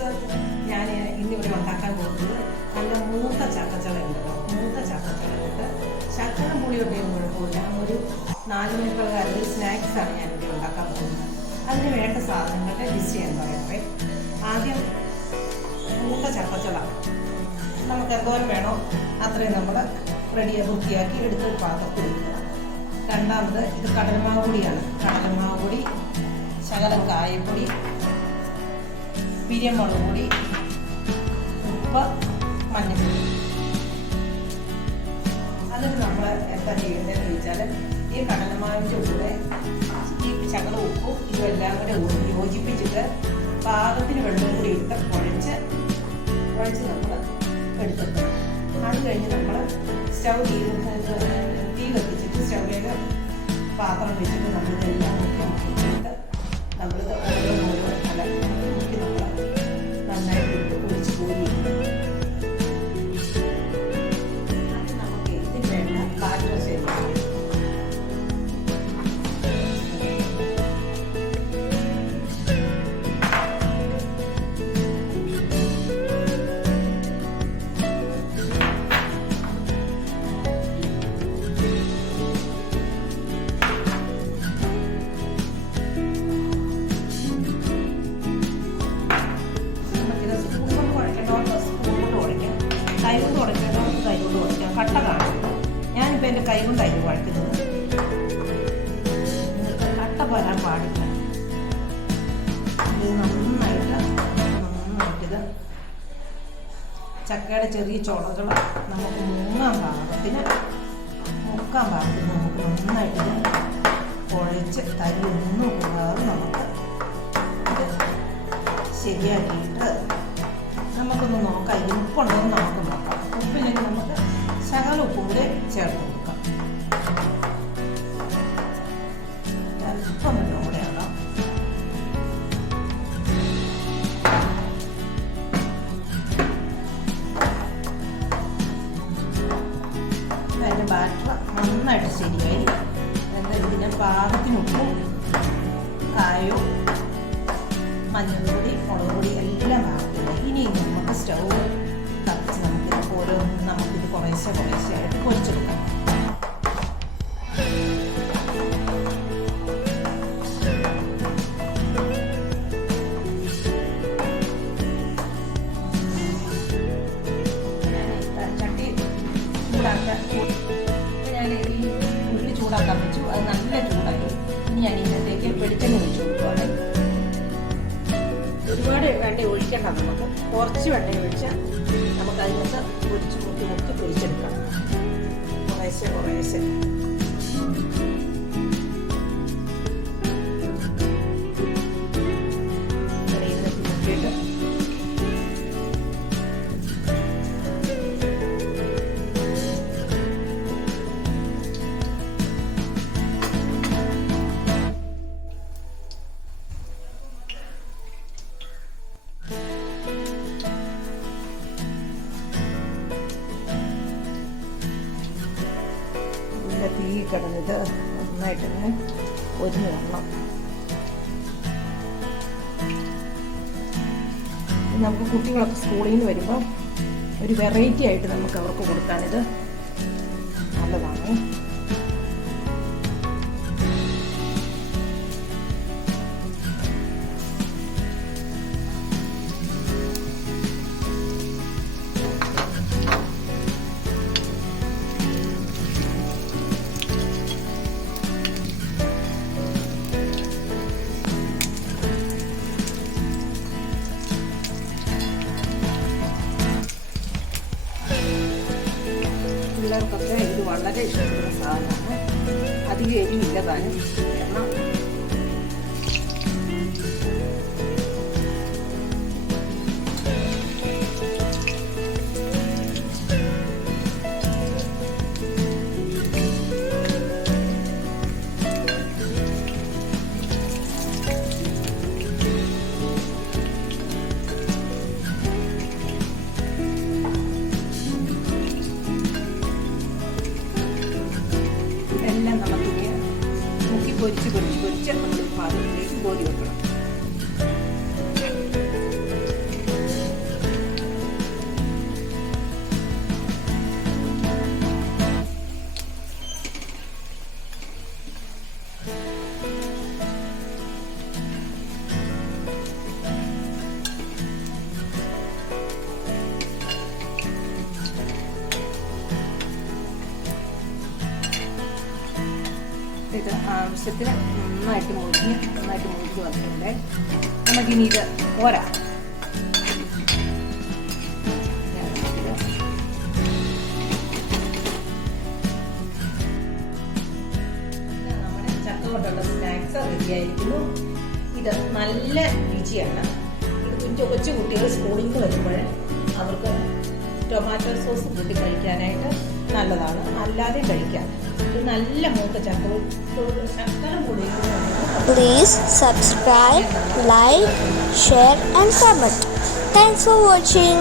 Friends, ഞാൻ ഇന്നിവിടെ ഉണ്ടാക്കാൻ പോകുന്നത് നല്ല മൂത്ത ചക്കച്ചള ഉണ്ടല്ലോ. മൂത്ത ചക്കച്ചള കൊണ്ട് ശർക്കര പുളിയുടെയും കുഴപ്പമില്ല, ഒരു 4 മണിക്കുള്ള സ്നാക്സാണ് ഞാനിവിടെ ഉണ്ടാക്കാൻ പോകുന്നത്. അതിന് വേണ്ട സാധനങ്ങളുടെ ലിസ്റ്റ് ചെയ്യാൻ പറയട്ടെ. ആദ്യം മൂത്ത ചക്കച്ചള നമുക്ക് എന്തോരം വേണോ അത്രയും നമ്മൾ വൃത്തിയാക്കി എടുത്ത് പാത്രത്തിൽ വയ്ക്കുക. രണ്ടാമത് ഇത് കടലമാവ് പൊടിയാണ്. കടലമാവ് പൊടി, ശകലം കായപ്പൊടി, പിരിയമുളക് പൊടി, ഉപ്പ്, മഞ്ഞൾപ്പൊടി. അതിന് നമ്മൾ എന്താ ചെയ്യേണ്ടതെന്ന് ചോദിച്ചാൽ, ഈ കടലമാവിൻ്റെ കൂടെ ഈ ശകല ഉപ്പും ഇതുമെല്ലാം കൂടെ യോജിപ്പിച്ചിട്ട് പാകത്തിന് വെള്ളം കൂടി ഇട്ട് കുഴച്ച് നമ്മൾ എടുത്തിട്ട് അത് കഴിഞ്ഞ് നമ്മൾ തീ കത്തിച്ചിട്ട് സ്റ്റൗവിൽ പാത്രം വെച്ചിട്ട് നമ്മളിതെല്ലാം മുക്കിയിട്ട് നമ്മളിത് ഓരോ അല്ല മുക്കി നമ്മൾ നന്നായിട്ട് ഇട്ട് പൊടിച്ച് കോരി. അത് നമുക്ക് ഇതിന് വേണ്ട ബാറ്റർ ശരിയാണ്. കൈകൊണ്ട് ഉടയ്ക്കേണ്ടവർക്ക് കൈകൊണ്ട് ഉടയ്ക്കാം, കട്ട കാണും. ഞാനിപ്പോൾ എൻ്റെ കൈകൊണ്ടായിരുന്നു കുഴക്കുന്നത്. നിങ്ങൾക്ക് കട്ട വരാൻ പാടില്ല. ഇത് നന്നായിട്ട് ചക്കയുടെ ചെറിയ ചുളകൾ നമുക്ക് മുക്കാൻ പാകത്തിന് നമുക്ക് നന്നായിട്ട് കുഴച്ച് തരി ഒന്നും കൂടാതെ നമുക്ക് ഇത് ശരിയാക്കിയിട്ട് നമുക്കൊന്ന് നോക്കാം. ഇത് ഉപ്പുണ്ടോയെന്ന് നമുക്ക് നോക്കാം. ഉപ്പില്ലെങ്കിൽ നമുക്ക് ശകല ഉപ്പും കൂടെ ചേർത്ത് കൊടുക്കാം. ഉപ്പം വെള്ളം കൂടെ ആകാം. അതിൻ്റെ ബാറ്റർ നന്നായിട്ട് ശരിയായി. ഇതിന് പാകത്തിന് ഉപ്പും കായവും മഞ്ഞൾപ്പൊടി, മുളക് പൊടി എല്ലാം ആക്കില്ല. ഇനി നമുക്ക് സ്റ്റൗ കത്തിച്ച് നമുക്കിത് കുറേശ്ശെയായിട്ട് പൊരിച്ചെടുക്കാം. ചട്ടി ഞാൻ ഈ ഉരുളി ചൂടാക്കാൻ വെച്ചു. അത് നല്ല ചൂടായി. ഇനി ഞാൻ ഇതിനകത്തേക്ക് വെളിച്ചെണ്ണ ഒഴിച്ചു കൊടുക്കുവാണ്. ഒരുപാട് വെണ്ണ ഒഴിക്കണ്ട, നമുക്ക് കുറച്ച് വെണ്ണ ഒഴിച്ചാൽ നമുക്ക് അതിനകത്ത് മുക്കി പൊരിച്ചെടുക്കാം. കുറേശ്ശെ ഇതിനകത്ത് മുക്കിയിട്ട് തീ കിടന്നിട്ട് നന്നായിട്ടിങ്ങനെ ഒരിഞ്ഞ് വരണം. നമുക്ക് കുട്ടികളൊക്കെ സ്കൂളിൽ നിന്ന് വരുമ്പോൾ ഒരു വെറൈറ്റി ആയിട്ട് നമുക്ക് അവർക്ക് കൊടുക്കാനിത് നല്ലതാണ്. പിള്ളേർക്കൊക്കെ ഇത് വളരെ ഇഷ്ടപ്പെടുന്ന സാധനമാണ്. അധികം എരിവില്ല താനും. കാരണം പൊരിച്ച് നമ്മൾ പാത്രത്തിലേക്ക് കോരി വെക്കണം. ആവശ്യത്തിന് നന്നായിട്ട് മുരിഞ്ഞ് വന്നിട്ടുണ്ട്. നമുക്കിനി ഇത് പോരാ. നമ്മുടെ ചക്ക കൊണ്ടുള്ള സ്നാക്സ് റെഡിയായിരിക്കുന്നു. ഇത് നല്ല രുചിയാണ്. ഇത് കൊച്ചു കുട്ടികൾ സ്കൂളിൽ നിന്ന് വരുമ്പോൾ അവർക്ക് ടൊമാറ്റോ സോസ് കൂട്ടി കഴിക്കാനായിട്ട് നല്ലതാണ്. അല്ലാതെ കഴിക്കാം. ഇത് നല്ല മൂത്ത ശർക്കര പൊടി. Please subscribe, like, share and comment. Thanks for watching.